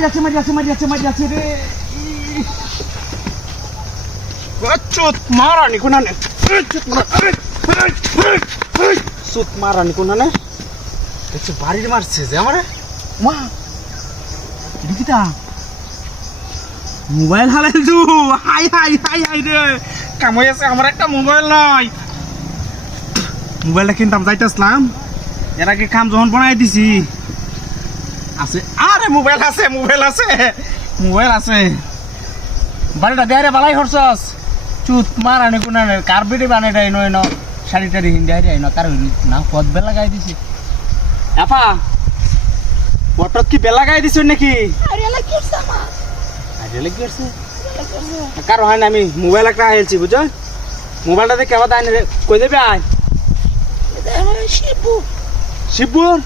মারিয়াছে রে চুত মারানি কোনানে চুত মারানি কোনানে দেখছি বাড়ির মারছে যে আমারে মা দেখিতা মোবাইল হারাই দু হাই রে কামাই আছে আমার একটা মোবাইল নাই মোবাইলটা কিনতাম যাইতেছিলাম এর আগে কাম যখন বানাই দিছি আছে আরে মোবাইল আছে বাড়িটা দেয়ারে বালাই হরছস চুত মারানি কোনানে কার্পেটে বানাই দেয় নয় ন শাড়ি টাড়ি হিন্দি হারি না কার না পথ বেলা গাই দিছি আপা পটত কি বেলা গাই দিছ নাকি আরে কি হচ্ছে কারো হয় না আমি মোবাইল একটা আইলছি বুঝছো মোবাইলটাতে কেবা দাই না কই দেবে আয় শিবপুর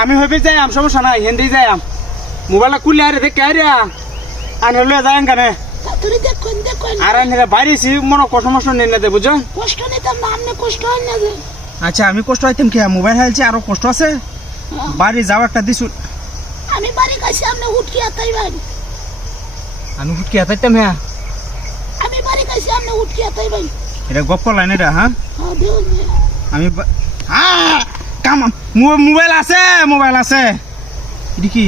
আমি হইবে যাই আম সমস্যা নাই হিন্দি যাই আম মোবাইলটা কুলি আরে দেখে আরে আনে লয়ে যাই কানে আর আনে বাইরেছি মনে সমস্যা নেই না দে বুঝছো কষ্ট নিতাম না আমনে কষ্ট হয় না যে আচ্ছা আমি কষ্ট হইতাম কি মোবাইল হাইলছি আরো কষ্ট আছে বাড়ি যাও একটা দিছু আমি বাড়ি কাছে আমনে হুটকি আতাই ভাই আমি হুটকি আতাইতাম হ্যাঁ আমি বাড়ি কাছে আমনে হুটকি আতাই ভাই এটা গপ্প লাইন এটা হ্যাঁ দেও আমি হ্যাঁ কাম মোবাইল আছে এটি কি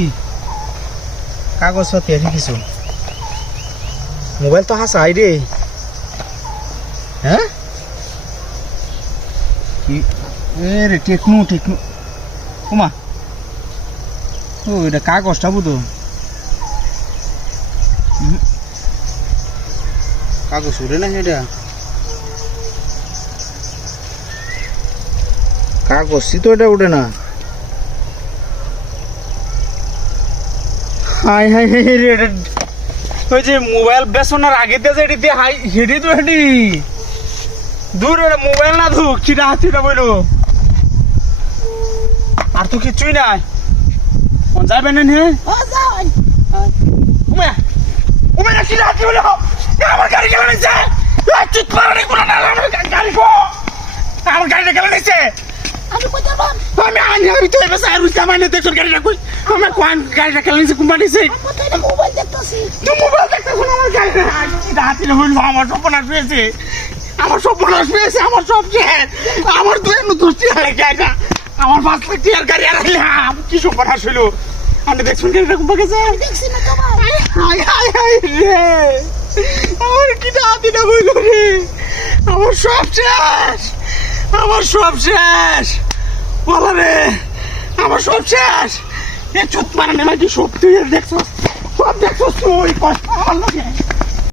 কাগজ পাতি লিখিছো মোবাইল তো হাসাই রে হ্যাঁ কি রে টেকনো ওমা ও এটা কাগজটা বুঝো কাগজ উড়ে না এটা কাগজই তো এটা উঠে না হাই রে ওই যে মোবাইল বেসনের আগে দিয়ে এটি দিয়ে হাই হেঁটে তো হেঁটি দূর এটা মোবাইল না ধুক চিটা বইল আর তো কিছুই নাই যাবে না হে উমেয়া চিটা বইল আমার গাড়ি গেলে নিচ্ছে চুত মারানি কোনো না আমার গাড়িটা গেলে নিচ্ছে আমি আমি তো এবার স্যার বুঝতে আমার দেখছো গাড়িটা কই আমার কোন গাড়িটা খেলা নিছে কোম্পানি সে মোবাইল দেখতাছি তুই মোবাইল দেখতে কোন আমার গাড়িটা রাতে হইল আমার সপনাশ পেয়েছে আমার সব শেষ আমার দুই দুষ্টি হারে গাড়িটা আমার 5 লাখ টাকার গাড়ি আরাইলাম কি সপনাশ হইল আমি দেখছো গাড়িটা কোন পাকে যায় দেখছি না তো ভাই হাই রে আমার কি দাদি না বইল রে আমার সব শেষ বলা রে আমার সব শেষ এ চুত মারানি নাকি সব তুই দেখছস তুই কষ্ট আমার লোকে